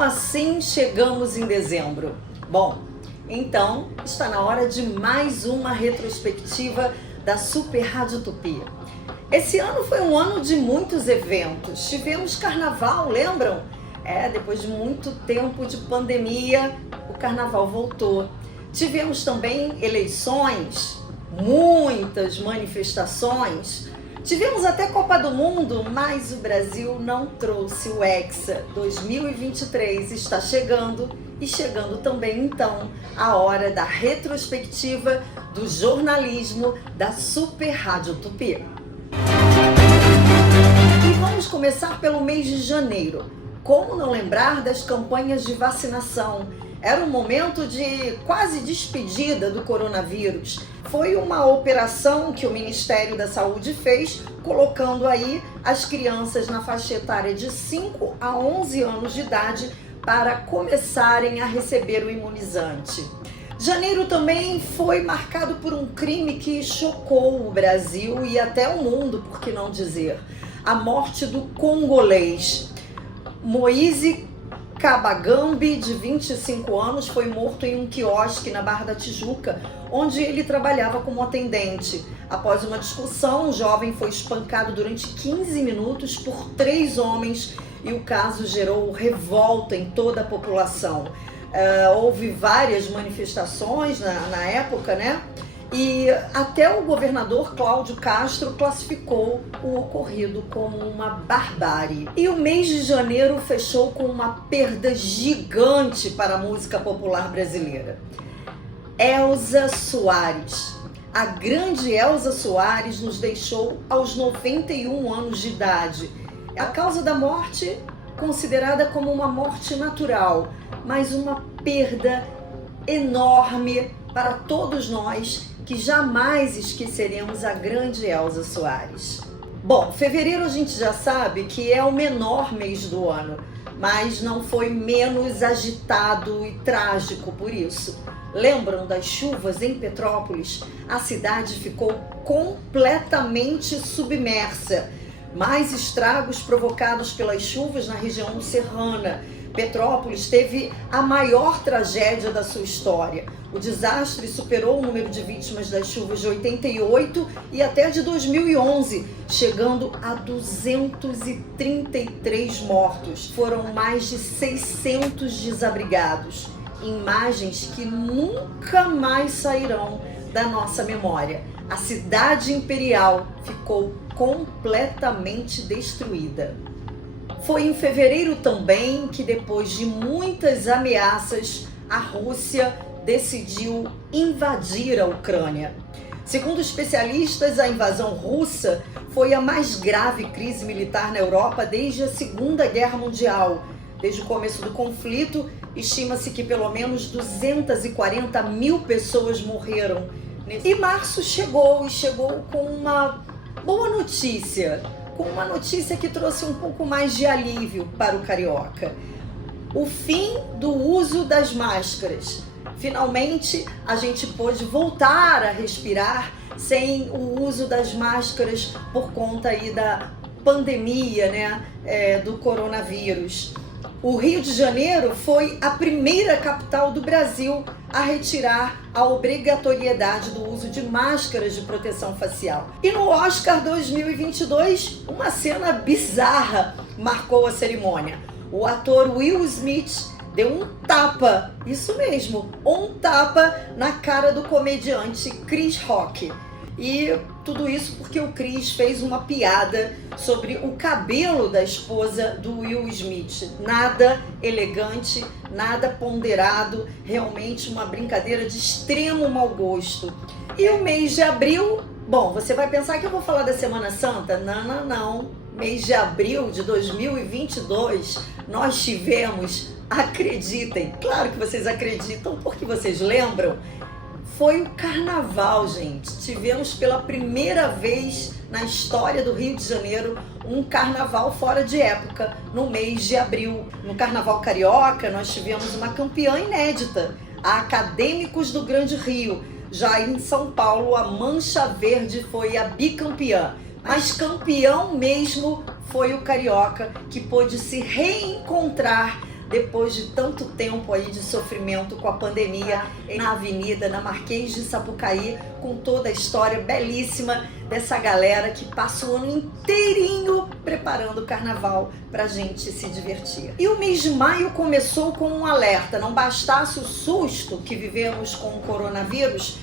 Como assim chegamos em dezembro? Bom, então está na hora de mais uma retrospectiva da Super Rádio Tupi. Esse ano foi um ano de muitos eventos. Tivemos carnaval, lembram? Depois de muito tempo de pandemia, o carnaval voltou. Tivemos também eleições, muitas manifestações. Tivemos até Copa do Mundo, mas o Brasil não trouxe o Hexa. 2023 está chegando e chegando também então a hora da retrospectiva do jornalismo da Super Rádio Tupi. E vamos começar pelo mês de janeiro. Como não lembrar das campanhas de vacinação? Era um momento de quase despedida do coronavírus. Foi uma operação que o Ministério da Saúde fez, colocando aí as crianças na faixa etária de 5 a 11 anos de idade para começarem a receber o imunizante. Janeiro também foi marcado por um crime que chocou o Brasil e até o mundo, por que não dizer? A morte do congolês Moise Kabagambi, de 25 anos, foi morto em um quiosque na Barra da Tijuca, onde ele trabalhava como atendente. Após uma discussão, o jovem foi espancado durante 15 minutos por 3 homens e o caso gerou revolta em toda a população. Houve várias manifestações na época, né? E até o governador Cláudio Castro classificou o ocorrido como uma barbárie. E o mês de janeiro fechou com uma perda gigante para a música popular brasileira. Elza Soares. A grande Elza Soares nos deixou aos 91 anos de idade. A causa da morte, considerada como uma morte natural, mas uma perda enorme para todos nós que jamais esqueceremos a grande Elza Soares. Bom, fevereiro a gente já sabe que é o menor mês do ano, mas não foi menos agitado e trágico por isso. Lembram das chuvas em Petrópolis? A cidade ficou completamente submersa. Mais estragos provocados pelas chuvas na região serrana. Petrópolis teve a maior tragédia da sua história. O desastre superou o número de vítimas das chuvas de 88 e até de 2011, chegando a 233 mortos. Foram mais de 600 desabrigados. Imagens que nunca mais sairão da nossa memória. A cidade imperial ficou completamente destruída. Foi em fevereiro também que, depois de muitas ameaças, a Rússia decidiu invadir a Ucrânia. Segundo especialistas, a invasão russa foi a mais grave crise militar na Europa desde a Segunda Guerra Mundial. Desde o começo do conflito, estima-se que pelo menos 240 mil pessoas morreram. E março chegou com uma boa notícia. Com uma notícia que trouxe um pouco mais de alívio para o carioca. O fim do uso das máscaras. Finalmente, a gente pôde voltar a respirar sem o uso das máscaras por conta aí da pandemia, né, do coronavírus. O Rio de Janeiro foi a primeira capital do Brasil a retirar a obrigatoriedade do uso de máscaras de proteção facial. E no Oscar 2022, uma cena bizarra marcou a cerimônia. O ator Will Smith deu um tapa, isso mesmo, um tapa na cara do comediante Chris Rock. E tudo isso porque o Chris fez uma piada sobre o cabelo da esposa do Will Smith. Nada elegante, nada ponderado, realmente uma brincadeira de extremo mau gosto. E o mês de abril, bom, você vai pensar que eu vou falar da Semana Santa? Não. Mês de abril de 2022, nós tivemos, acreditem, claro que vocês acreditam, porque vocês lembram, foi o carnaval, gente. Tivemos pela primeira vez na história do Rio de Janeiro um carnaval fora de época, no mês de abril. No carnaval carioca, nós tivemos uma campeã inédita, a Acadêmicos do Grande Rio. Já em São Paulo, a Mancha Verde foi a bicampeã. Mas campeão mesmo foi o carioca, que pôde se reencontrar depois de tanto tempo aí de sofrimento com a pandemia, na Avenida, na Marquês de Sapucaí, com toda a história belíssima dessa galera que passa o ano inteirinho preparando o carnaval pra gente se divertir. E o mês de maio começou com um alerta: não bastasse o susto que vivemos com o coronavírus,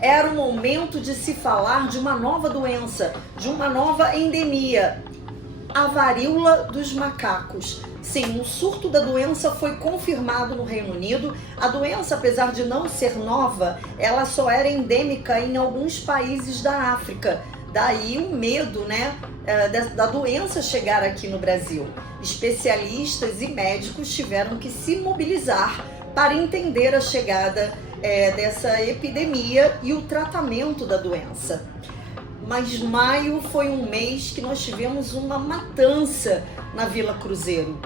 era o momento de se falar de uma nova doença, de uma nova endemia, a varíola dos macacos. Sim, um surto da doença foi confirmado no Reino Unido. A doença, apesar de não ser nova, ela só era endêmica em alguns países da África. Daí o medo, né, da doença chegar aqui no Brasil. Especialistas e médicos tiveram que se mobilizar para entender a chegada dessa epidemia e o tratamento da doença. Mas maio foi um mês que nós tivemos uma matança na Vila Cruzeiro.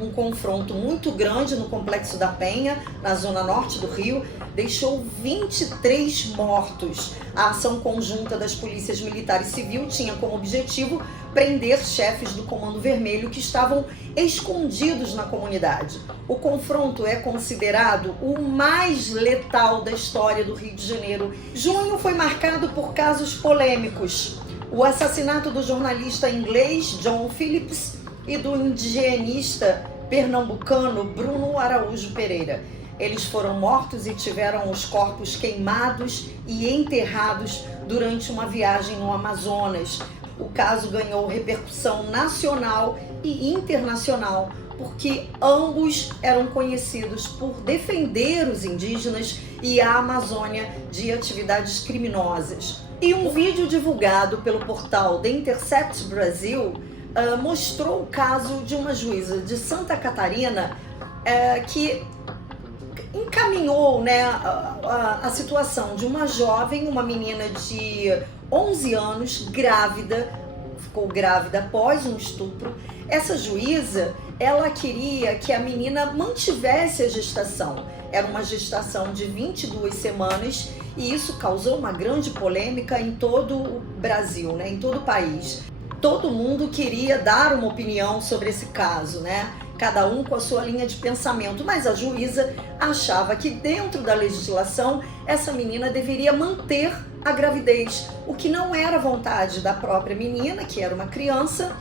Um confronto muito grande no Complexo da Penha, na zona norte do Rio, deixou 23 mortos. A ação conjunta das polícias militar e civil tinha como objetivo prender chefes do Comando Vermelho que estavam escondidos na comunidade. O confronto é considerado o mais letal da história do Rio de Janeiro. Junho foi marcado por casos polêmicos: o assassinato do jornalista inglês John Phillips e do indigenista pernambucano Bruno Araújo Pereira. Eles foram mortos e tiveram os corpos queimados e enterrados durante uma viagem no Amazonas. O caso ganhou repercussão nacional e internacional porque ambos eram conhecidos por defender os indígenas e a Amazônia de atividades criminosas. E um vídeo divulgado pelo portal The Intercept Brasil mostrou o caso de uma juíza de Santa Catarina que encaminhou, né, a situação de uma jovem, uma menina de 11 anos, grávida, ficou grávida após um estupro. Essa juíza, ela queria que a menina mantivesse a gestação. Era uma gestação de 22 semanas e isso causou uma grande polêmica em todo o Brasil, né, em todo o país. Todo mundo queria dar uma opinião sobre esse caso, né? Cada um com a sua linha de pensamento, mas a juíza achava que dentro da legislação essa menina deveria manter a gravidez, o que não era vontade da própria menina, que era uma criança,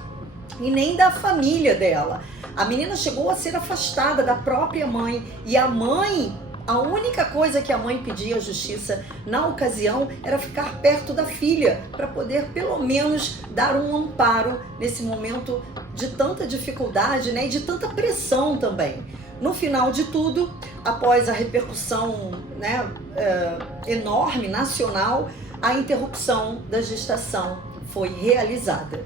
e nem da família dela. A menina chegou a ser afastada da própria mãe e a mãe, a única coisa que a mãe pedia à justiça na ocasião era ficar perto da filha para poder pelo menos dar um amparo nesse momento de tanta dificuldade, né, e de tanta pressão também. No final de tudo, após a repercussão, né, enorme, nacional, a interrupção da gestação foi realizada.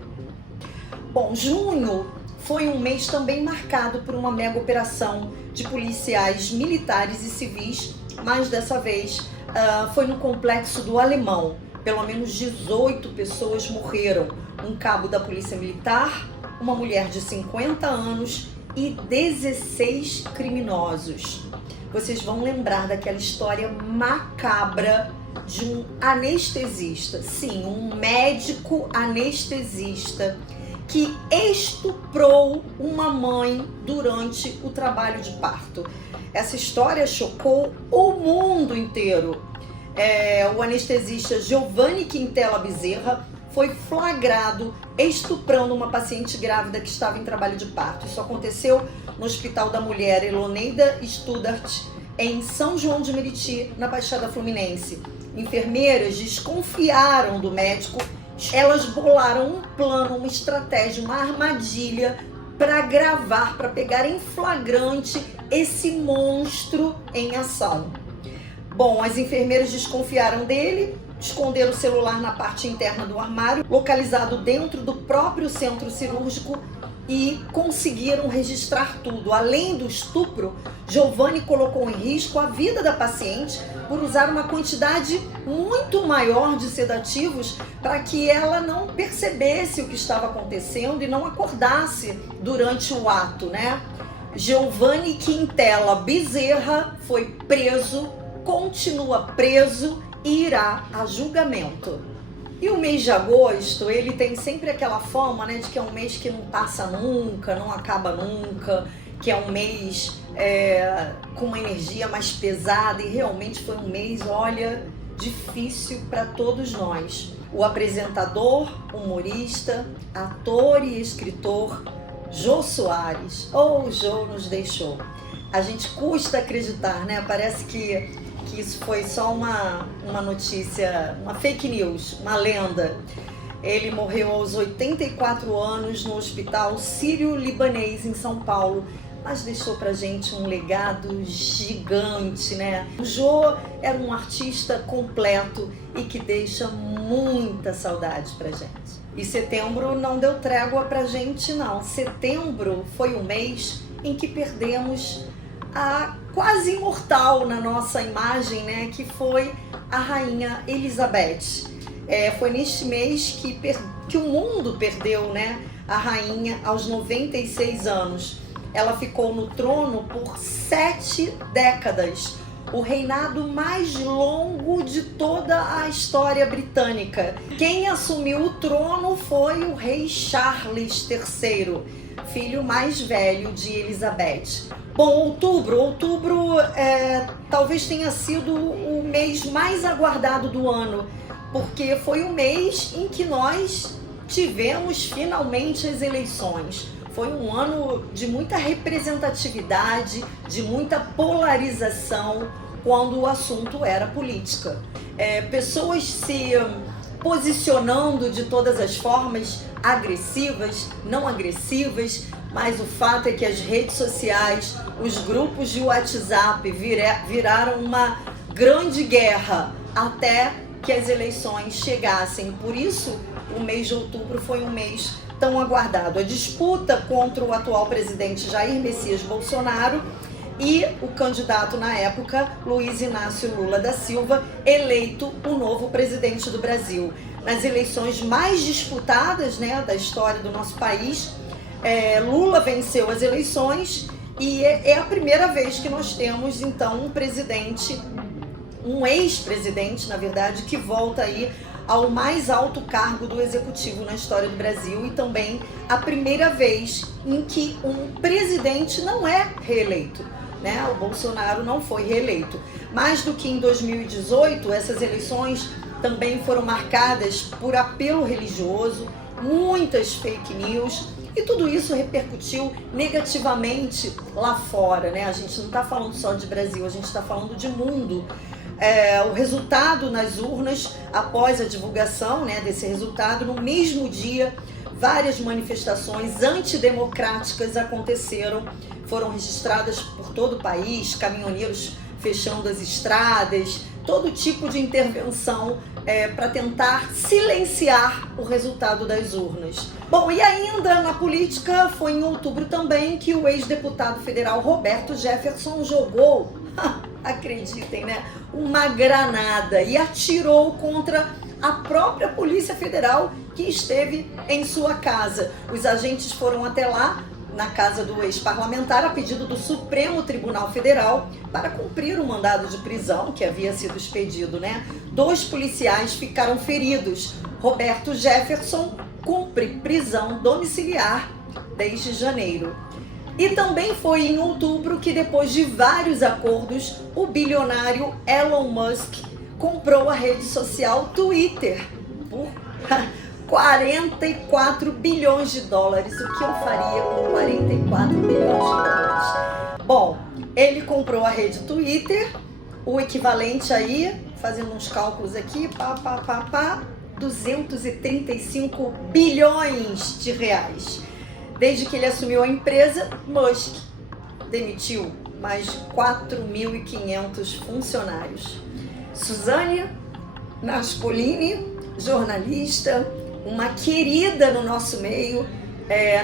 Bom, junho foi um mês também marcado por uma mega operação de policiais militares e civis, mas dessa vez foi no Complexo do Alemão. Pelo menos 18 pessoas morreram, um cabo da Polícia Militar, uma mulher de 50 anos e 16 criminosos. Vocês vão lembrar daquela história macabra de um anestesista, sim, um médico anestesista que estuprou uma mãe durante o trabalho de parto. Essa história chocou o mundo inteiro. O anestesista Giovanni Quintela Bezerra foi flagrado estuprando uma paciente grávida que estava em trabalho de parto. Isso aconteceu no Hospital da Mulher Eloneida Studart, em São João de Meriti, na Baixada Fluminense. Enfermeiras desconfiaram do médico. Elas bolaram um plano, uma estratégia, uma armadilha para gravar, para pegar em flagrante esse monstro em ação. Bom, as enfermeiras desconfiaram dele, esconderam o celular na parte interna do armário, localizado dentro do próprio centro cirúrgico, e conseguiram registrar tudo. Além do estupro, Giovanni colocou em risco a vida da paciente por usar uma quantidade muito maior de sedativos para que ela não percebesse o que estava acontecendo e não acordasse durante o ato, né? Giovanni Quintela Bezerra foi preso, continua preso e irá a julgamento. E o mês de agosto, ele tem sempre aquela fama, né, de que é um mês que não passa nunca, não acaba nunca, que é um mês com uma energia mais pesada, e realmente foi um mês, olha, difícil para todos nós. O apresentador, humorista, ator e escritor Jô Soares, o Jô nos deixou. A gente custa acreditar, né? Parece que isso foi só uma notícia, uma fake news, uma lenda. Ele morreu aos 84 anos no Hospital Sírio-Libanês em São Paulo, mas deixou pra gente um legado gigante, né? O Jô era um artista completo e que deixa muita saudade pra gente. E setembro não deu trégua pra gente, não. Setembro foi o mês em que perdemos a quase imortal na nossa imagem, né? Que foi a Rainha Elizabeth. Foi neste mês que o mundo perdeu, né? A rainha aos 96 anos. Ela ficou no trono por 7 décadas. O reinado mais longo de toda a história britânica. Quem assumiu o trono foi o rei Charles III, filho mais velho de Elizabeth. Bom, outubro talvez tenha sido o mês mais aguardado do ano, porque foi o mês em que nós tivemos finalmente as eleições. Foi um ano de muita representatividade, de muita polarização, quando o assunto era política. Pessoas se posicionando de todas as formas, agressivas, não agressivas, mas o fato é que as redes sociais, os grupos de WhatsApp viraram uma grande guerra até que as eleições chegassem. Por isso, o mês de outubro foi um mês tão aguardado. A disputa contra o atual presidente Jair Messias Bolsonaro e o candidato na época, Luiz Inácio Lula da Silva, eleito o novo presidente do Brasil. Nas eleições mais disputadas, né, da história do nosso país, Lula venceu as eleições e é a primeira vez que nós temos, então, um ex-presidente, na verdade, que volta aí ao mais alto cargo do executivo na história do Brasil, e também a primeira vez em que um presidente não é reeleito, né? O Bolsonaro não foi reeleito. Mais do que em 2018, essas eleições também foram marcadas por apelo religioso, muitas fake news, e tudo isso repercutiu negativamente lá fora, né? A gente não está falando só de Brasil, a gente está falando de mundo. O resultado nas urnas, após a divulgação, né, desse resultado, no mesmo dia, várias manifestações antidemocráticas aconteceram, foram registradas por todo o país, caminhoneiros fechando as estradas, todo tipo de intervenção para tentar silenciar o resultado das urnas. Bom, e ainda na política, foi em outubro também que o ex-deputado federal Roberto Jefferson jogou, acreditem, né, uma granada e atirou contra a própria Polícia Federal que esteve em sua casa. Os agentes foram até lá, na casa do ex-parlamentar, a pedido do Supremo Tribunal Federal, para cumprir o mandado de prisão que havia sido expedido, né? 2 policiais ficaram feridos. Roberto Jefferson cumpre prisão domiciliar desde janeiro. E também foi em outubro que, depois de vários acordos, o bilionário Elon Musk comprou a rede social Twitter por 44 bilhões de dólares. O que eu faria com 44 bilhões de dólares? Bom, ele comprou a rede Twitter, o equivalente aí, fazendo uns cálculos aqui, 235 bilhões de reais. Desde que ele assumiu a empresa, Musk demitiu mais de 4.500 funcionários. Suzane Naspolini, jornalista, uma querida no nosso meio,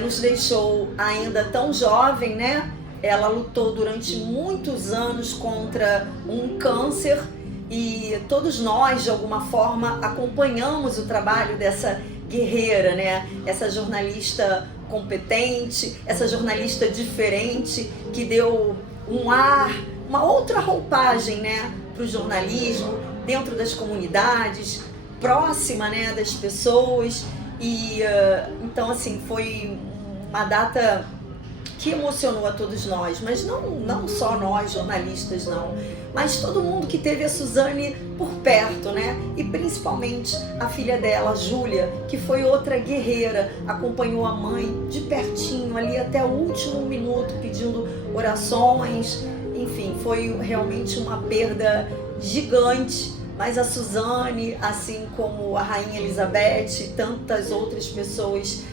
nos deixou ainda tão jovem, né? Ela lutou durante muitos anos contra um câncer e todos nós, de alguma forma, acompanhamos o trabalho dessa guerreira, né? Essa jornalista competente, essa jornalista diferente, que deu um ar, uma outra roupagem, né, para o jornalismo, dentro das comunidades, próxima, né, das pessoas. E então, assim, foi uma data que emocionou a todos nós, mas não só nós, jornalistas, não, mas todo mundo que teve a Suzane por perto, né? E principalmente a filha dela, Júlia, que foi outra guerreira, acompanhou a mãe de pertinho ali até o último minuto, pedindo orações. Enfim, foi realmente uma perda gigante, mas a Suzane, assim como a Rainha Elizabeth e tantas outras pessoas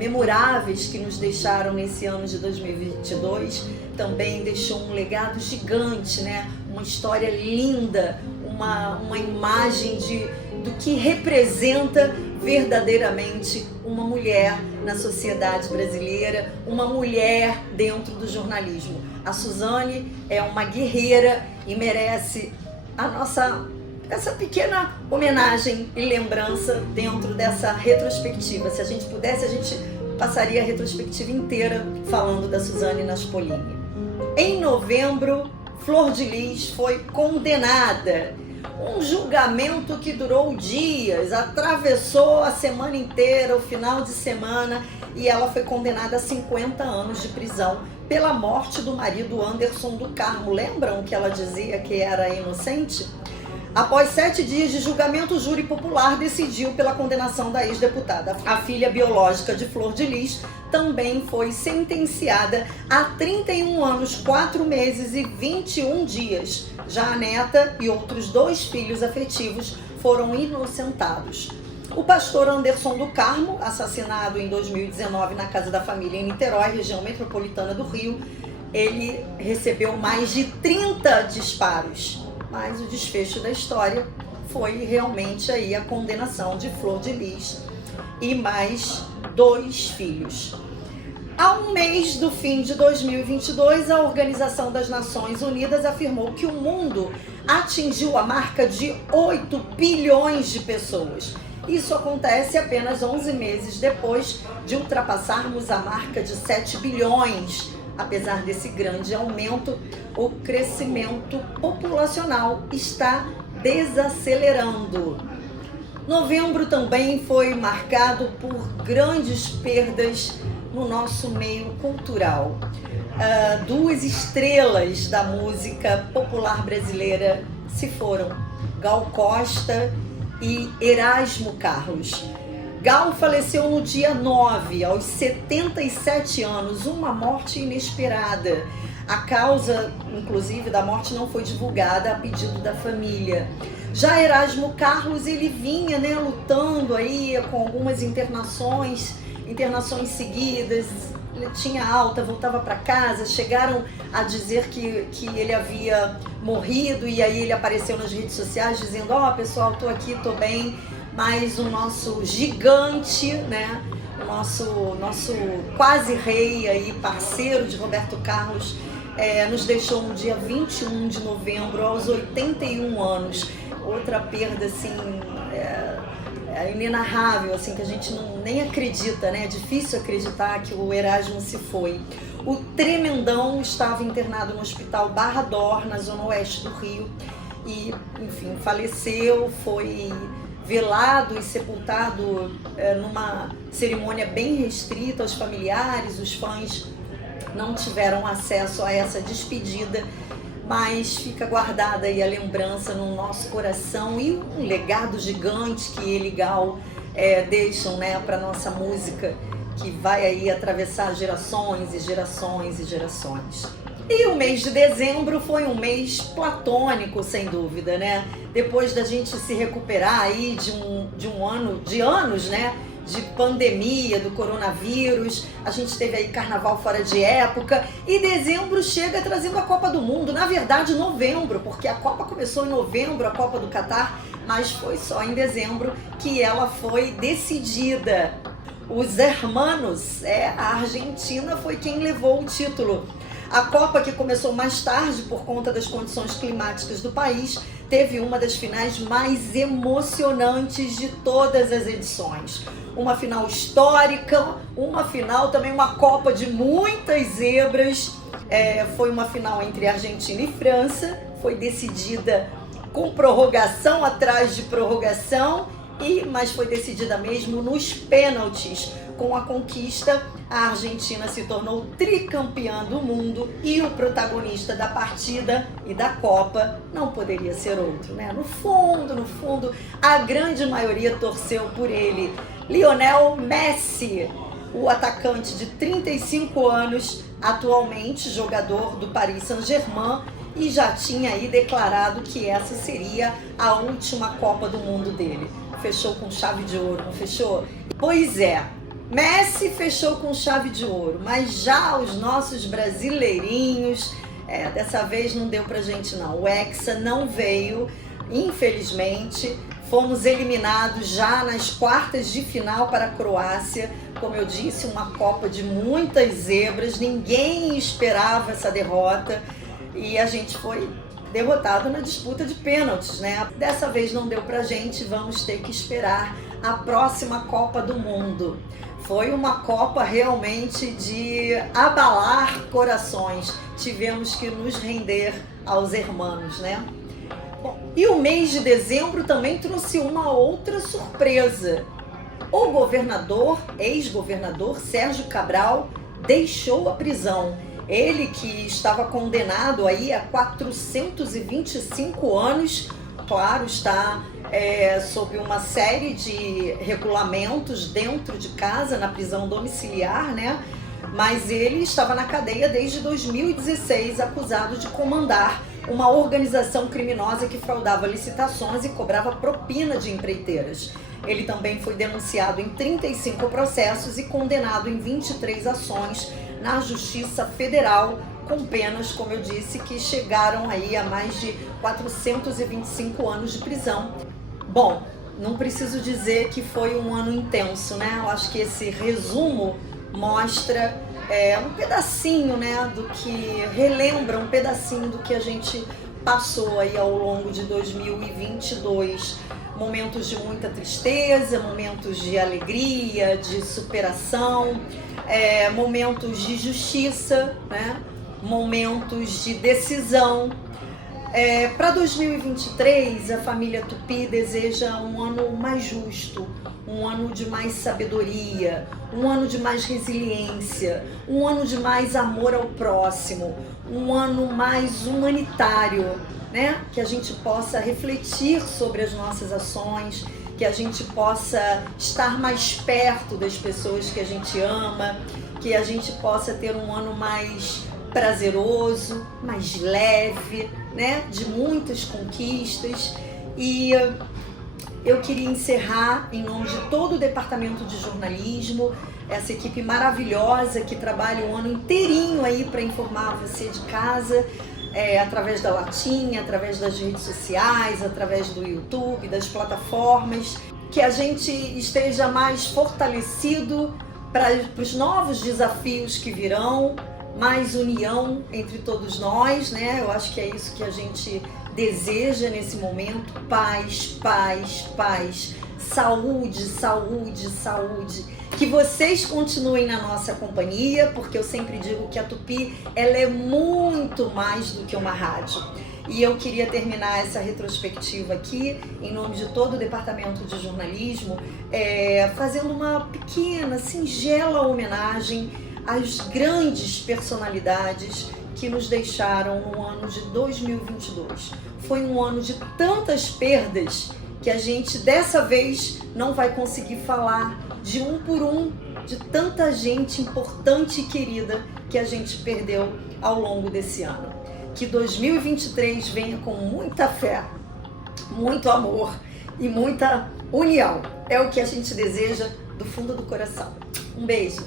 memoráveis que nos deixaram nesse ano de 2022, também deixou um legado gigante, né? Uma história linda, uma imagem do que representa verdadeiramente uma mulher na sociedade brasileira, uma mulher dentro do jornalismo. A Suzane é uma guerreira e merece essa pequena homenagem e lembrança dentro dessa retrospectiva. Se a gente pudesse, a gente passaria a retrospectiva inteira falando da Suzane Naspolini. Em novembro, Flor de Lis foi condenada. Um julgamento que durou dias, atravessou a semana inteira, o final de semana, e ela foi condenada a 50 anos de prisão pela morte do marido Anderson do Carmo. Lembram que ela dizia que era inocente? Após 7 dias de julgamento, o júri popular decidiu pela condenação da ex-deputada. A filha biológica de Flor de Lis também foi sentenciada a 31 anos, 4 meses e 21 dias. Já a neta e outros 2 filhos afetivos foram inocentados. O pastor Anderson do Carmo, assassinado em 2019 na casa da família em Niterói, região metropolitana do Rio, ele recebeu mais de 30 disparos. Mas o desfecho da história foi realmente aí a condenação de Flor de Lis e mais 2 filhos. Há um mês do fim de 2022, a Organização das Nações Unidas afirmou que o mundo atingiu a marca de 8 bilhões de pessoas. Isso acontece apenas 11 meses depois de ultrapassarmos a marca de 7 bilhões. Apesar desse grande aumento, o crescimento populacional está desacelerando. Novembro também foi marcado por grandes perdas no nosso meio cultural. 2 estrelas da música popular brasileira se foram, Gal Costa e Erasmo Carlos. Gal faleceu no dia 9, aos 77 anos, uma morte inesperada. A causa, inclusive, da morte não foi divulgada a pedido da família. Já Erasmo Carlos, ele vinha, né, lutando aí com algumas internações seguidas, ele tinha alta, voltava para casa, chegaram a dizer que ele havia morrido, e aí ele apareceu nas redes sociais dizendo: ó, pessoal, tô aqui, tô bem. Mas o nosso gigante, né, o nosso quase rei aí, parceiro de Roberto Carlos, nos deixou no dia 21 de novembro, aos 81 anos. Outra perda, assim, inenarrável, assim, que a gente nem acredita, né? É difícil acreditar que o Erasmo se foi. O Tremendão estava internado no Hospital Barra d'Or, na zona oeste do Rio, e, enfim, faleceu, foi velado e sepultado numa cerimônia bem restrita aos familiares. Os fãs não tiveram acesso a essa despedida, mas fica guardada aí a lembrança no nosso coração e um legado gigante que ele e Gal deixam, né, para nossa música, que vai aí atravessar gerações e gerações e gerações. E o mês de dezembro foi um mês platônico, sem dúvida, né? Depois da gente se recuperar aí de anos, né? De pandemia, do coronavírus, a gente teve aí carnaval fora de época, e dezembro chega trazendo a Copa do Mundo, na verdade novembro, porque a Copa começou em novembro, a Copa do Catar, mas foi só em dezembro que ela foi decidida. Os hermanos, a Argentina foi quem levou o título. A Copa, que começou mais tarde por conta das condições climáticas do país, teve uma das finais mais emocionantes de todas as edições. Uma final histórica, uma final também, uma Copa de muitas zebras. Foi uma final entre Argentina e França, foi decidida com prorrogação atrás de prorrogação, mas foi decidida mesmo nos pênaltis, Com a conquista, a Argentina se tornou tricampeã do mundo e o protagonista da partida e da Copa não poderia ser outro, né? No fundo, a grande maioria torceu por ele. Lionel Messi, o atacante de 35 anos, atualmente jogador do Paris Saint-Germain, e já tinha aí declarado que essa seria a última Copa do Mundo dele. Fechou com chave de ouro, não fechou? Pois é, Messi fechou com chave de ouro, mas já os nossos brasileirinhos, dessa vez não deu pra gente não. O Hexa não veio, infelizmente. Fomos eliminados já nas quartas de final para a Croácia. Como eu disse, uma Copa de muitas zebras, ninguém esperava essa derrota e a gente foi derrotado na disputa de pênaltis, né? Dessa vez não deu pra gente, vamos ter que esperar a próxima Copa do Mundo. Foi uma Copa realmente de abalar corações. Tivemos que nos render aos hermanos, né? Bom, e o mês de dezembro também trouxe uma outra surpresa. O governador, ex-governador Sérgio Cabral, deixou a prisão. Ele que estava condenado aí a 425 anos, claro, está sob uma série de regulamentos dentro de casa, na prisão domiciliar, né? Mas ele estava na cadeia desde 2016, acusado de comandar uma organização criminosa que fraudava licitações e cobrava propina de empreiteiras. Ele também foi denunciado em 35 processos e condenado em 23 ações na Justiça Federal, com penas, como eu disse, que chegaram aí a mais de 425 anos de prisão. Bom, não preciso dizer que foi um ano intenso, né? Eu acho que esse resumo mostra um pedacinho, né, do que relembra um pedacinho do que a gente passou aí ao longo de 2022. Momentos de muita tristeza, momentos de alegria, de superação, momentos de justiça, né? Momentos de decisão. Para 2023, a família Tupi deseja um ano mais justo, um ano de mais sabedoria, um ano de mais resiliência, um ano de mais amor ao próximo, um ano mais humanitário, né? Que a gente possa refletir sobre as nossas ações, que a gente possa estar mais perto das pessoas que a gente ama, que a gente possa ter um ano mais prazeroso, mais leve, né? De muitas conquistas. E eu queria encerrar em nome de todo o departamento de jornalismo, essa equipe maravilhosa que trabalha o ano inteirinho aí para informar você de casa, através da Latinha, através das redes sociais, através do YouTube, das plataformas, que a gente esteja mais fortalecido para os novos desafios que virão, mais união entre todos nós, né? Eu acho que é isso que a gente deseja nesse momento: paz, paz, paz, saúde, saúde, saúde. Que vocês continuem na nossa companhia, porque eu sempre digo que a Tupi, ela é muito mais do que uma rádio. E eu queria terminar essa retrospectiva aqui, em nome de todo o departamento de jornalismo, fazendo uma pequena, singela homenagem às grandes personalidades que nos deixaram no ano de 2022. Foi um ano de tantas perdas que a gente dessa vez não vai conseguir falar de um por um, de tanta gente importante e querida que a gente perdeu ao longo desse ano. Que 2023 venha com muita fé, muito amor e muita união. É o que a gente deseja do fundo do coração. Um beijo.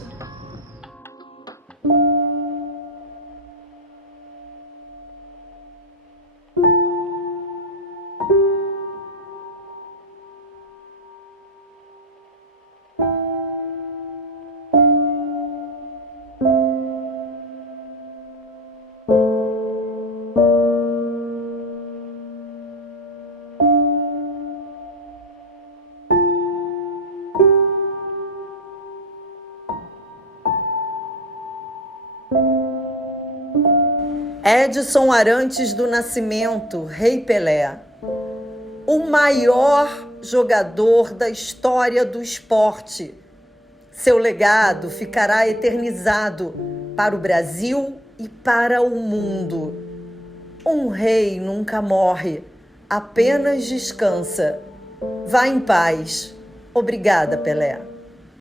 Edson Arantes do Nascimento, Rei Pelé, o maior jogador da história do esporte, Seu legado ficará eternizado para o Brasil e para o mundo. Um rei nunca morre, apenas descansa. Vá em paz. Obrigada, Pelé.